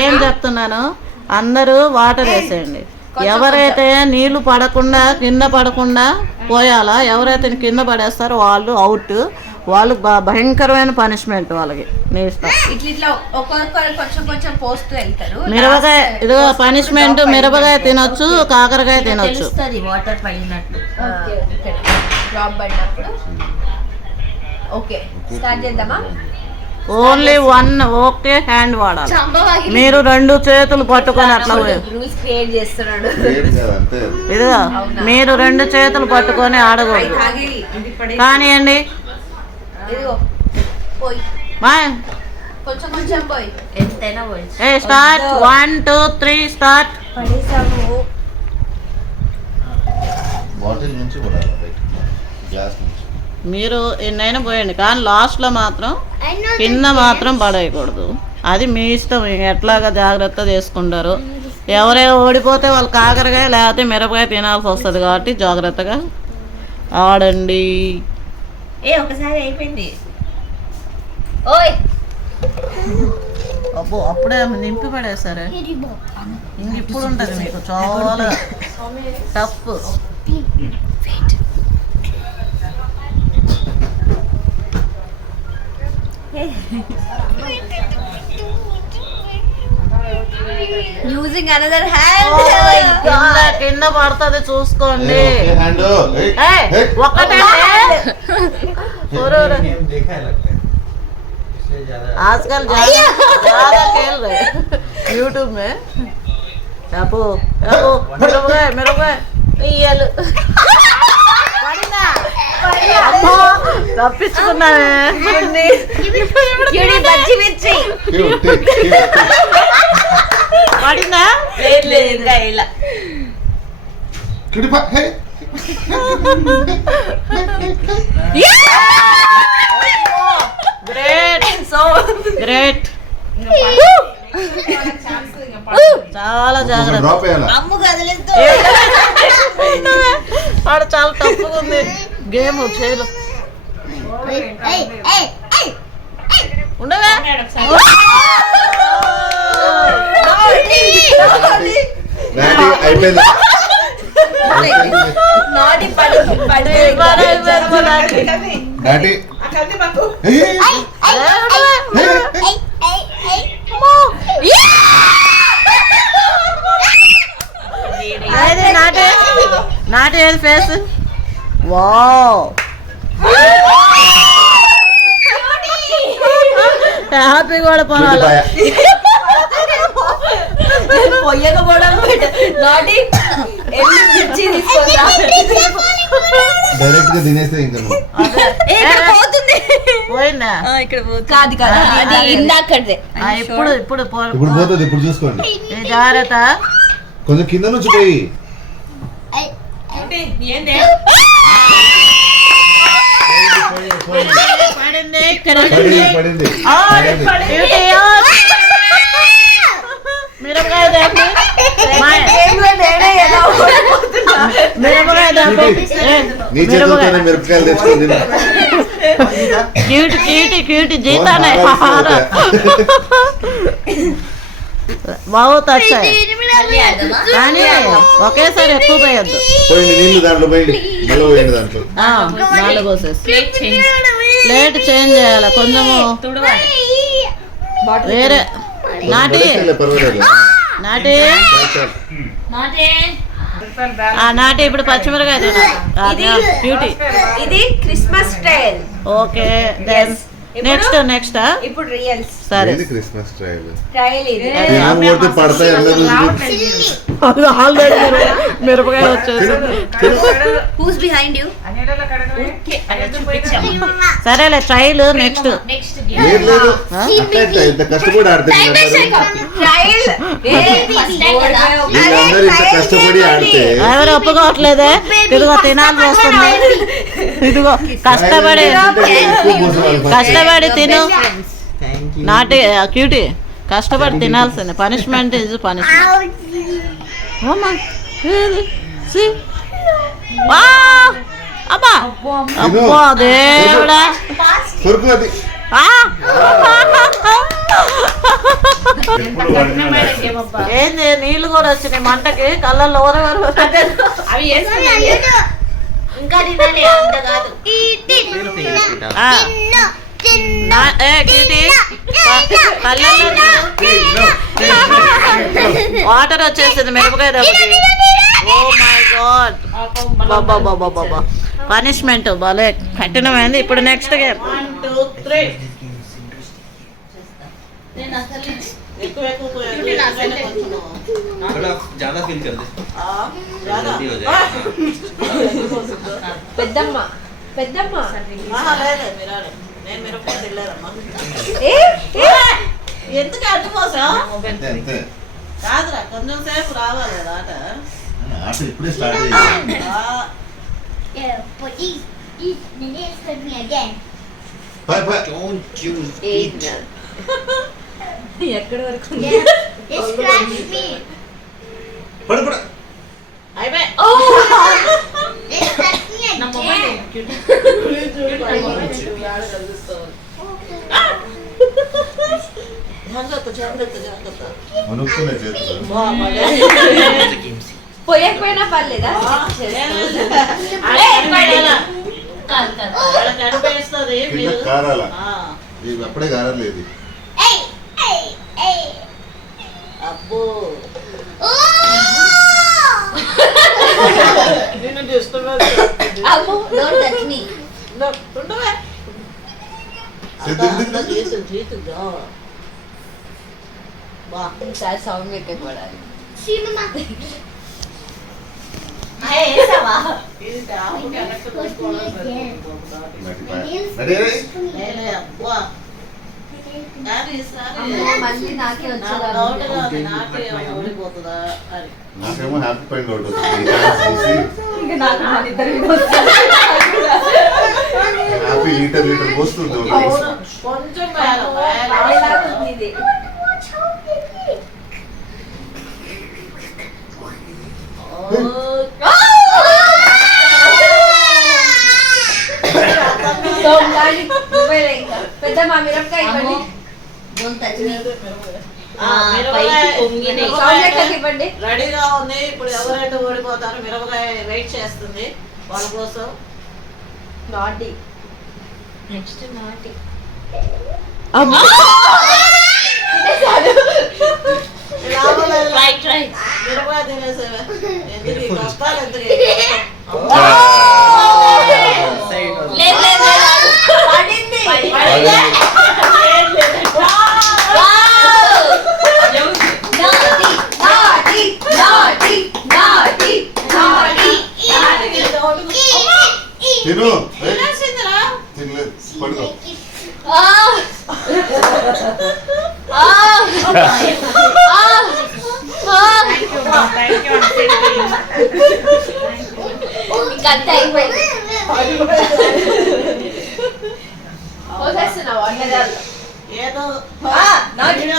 ఏం చెప్తున్నాను, అందరూ వాటర్ వేసేయండి. ఎవరైతే నీళ్లు పడకుండా కింద పడకుండా పోయాలా, ఎవరైతే కింద పడేస్తారో వాళ్ళు అవుట్. వాళ్ళు భయంకరమైన పనిష్మెంట్ వాళ్ళకి. నీ ఇష్టం. మిరపకాయ ఇదిగో పనిష్మెంట్. మిరపకాయ తినొచ్చు, కాకరకాయ తినొచ్చు. వాటర్ పడినట్టు. ఓకే స్టార్ట్ చేద్దామా? ఓన్లీ వన్ ఓకే హ్యాండ్ వాడాలి. మీరు 2 చేతులు పట్టుకొని అట్లా రూల్స్ క్రియేట్ చేస్తున్నాడు. ఇదిగా మీరు 2 చేతులు పట్టుకొని ఆడకూడదు. కానివ్వండి. Start 1 2 3 start. మీరు ఎన్నైనా పోయండి, కానీ లాస్ట్లో మాత్రం కింద మాత్రం పడేయకూడదు. అది మీ ఇష్టం, ఎట్లాగా జాగ్రత్త చేసుకుంటారు. ఎవరైనా ఓడిపోతే వాళ్ళు కాకరకాయ లేకపోతే మిరపకాయ తినాల్సి వస్తుంది, కాబట్టి జాగ్రత్తగా ఆడండి. ఒకసారి అయిపోయింది. అబ్బో అప్పుడే నింపి పడేసారే. ఇంక ఇప్పుడు ఉంటుంది మీకు చాలా టఫ్. Using another hand. కింద పడుతుంది చూసుకోండి. ఒక్కటే आजकल ज्यादा खेल रहे यूट्यूब में. आपो मेरे को తప్పించుకున్నానే. పడిందా? Great, so great. చాలా జాగ్రత్త. వాడు చాలా తప్పుగా ఉంది గేమ్. చేయలు ఉండగా నాటి ఫేస్. వావ్, హ్యాపీ కూడా పోవాలి. పొయ్యకపోవడం నాటి డైరెక్ట్ గా తినేస్తే ఇంకా పోయిందా? కాదు కాదు, అది ఇందాకదే. ఇప్పుడు ఇప్పుడు ఇప్పుడు పోతుంది. ఇప్పుడు చూసుకోండి, జాగ్రత్త. కొంచెం కింద నుంచి పోయి. పడింది. మిరపకాయ దాంట్లో మిరపకాయలు తెచ్చుకోండి. క్యూట్ క్యూట్ క్యూట్ జీతానే. बहुत अच्छा है, కానీ ఒకేసారి ఎక్కువ పోయొద్దు. పోయింది నీళ్ళు దాంట్లో పోయింది. మళ్ళీ పోయింది దాంట్లో. నాలుగు పోసేసి ప్లేట్ చేంజ్ చేయాలి కొంచెము. వేరే నాటి నాటి నాటి ఇప్పుడు పచ్చిమిరకాయ తినాలి. బ్యూటీ. ఇది Christmas style. Okay, next next ఇప్పుడు రియల్స్. సరే, క్రిస్మస్ ట్రయల్ ఇది పడతాయి. మిరపకాయ వచ్చేసి. Who's behind you? సరేలే, ట్రైల్ నెక్స్ట్. కష్టపడి ఆడితే కష్టపడి ఆడితే ఎవరు ఒప్పుకోవట్లేదే. ఇదిగో తినాల్సి వస్తుంది. ఇదిగో కష్టపడి తిను. నాటి క్యూటీ కష్టపడి తినాల్సింది. Punishment is punishment. అబ్బా అబ్బా దేవుడా. ఎప్పుడు వండినా ఏంది నీళ్ళు కూడా వచ్చినాయి మంటకి కళ్ళల్లో ఊరవరు అవి ఇంకా తినాలి అంత కాదు. వాటర్ వచ్చేసింది మిరపకాయ దెబ్బకి. ఓ మై గాడ్, బాబా పనిష్మెంట్ భలే కఠినమైంది. ఇప్పుడు నెక్స్ట్ గేమ్ 1 2 3. ज्यादा फील कर दे जल्दी हो जाए పెద్దమ్మ పెద్దమ్మ నేను మిరపకాయ తినలేదమ్మా. ఏ ఎందుకు అడ్డుకోసా అంతే అంతే కాదురా, కొంచెం సేపు రావాలి కదా ఆట. ఆట ఇప్పుడే స్టార్ట్ అయ్యింది. Yeah, but he's scared me again. don't choose ఎక్కడ వరకు Yeah, they scratched me. పడు పడు. అయిపోయి They scratched me again. జాగ్రత్త జాగ్రత్త జాగ్రత్త. వణుకుతున్నాయి చేతులు. పోయకపోయినా పర్లేదా? కనిపిస్తుంది కింద మీరు. కారాల ఆ, ఇవి అప్పుడే కారలేదు. Hey, hey, hey. అబ్బో Oh! నిన్ను disturbance Ammu, don't touch me. ఉండవే. జీతు జీతుగా బా ఈసారి సౌండ్ పెట్టకూడదు. See, Mama. వేసావా? ఇది టాపు కనెక్ట్ చేసుకోవడం అదే నేనే అబ్బా. కానీ ఈసారి మళ్ళీ నాకే నాకు డౌట్గా ఉంది, నాకే ఓడిపోతుందా అని. నాకేమో హ్యాపీ పాయింట్ అవుట్ అవుతుంది. ఈ ఛాన్స్ చూసి హ్యాపీ లీటర్ పోస్తుంది ఒకటి. కొంచెం ఇది పెద్దమ్మ మిరపకాయ ఇవ్వండి. Don't touch me. చాక్లెట్ ఇవ్వండి. రెడీగా ఉంది. ఇప్పుడు ఎవరైతే ఓడిపోతారో మిరపకాయ వెయిట్ చేస్తుంది వాళ్ళ కోసం. నాటి Next naughty. రైట్ రైట్ మిరపకాయ తినేసేవే. ఎందుకు ఈ కష్టాలు ఎందుకు? తిను. తినేసిందిరా. తినలేదు. పడుకో. ఇంకంతా అయిపోయింది. పోసేస్తున్నావా? ఏదో not వీడియో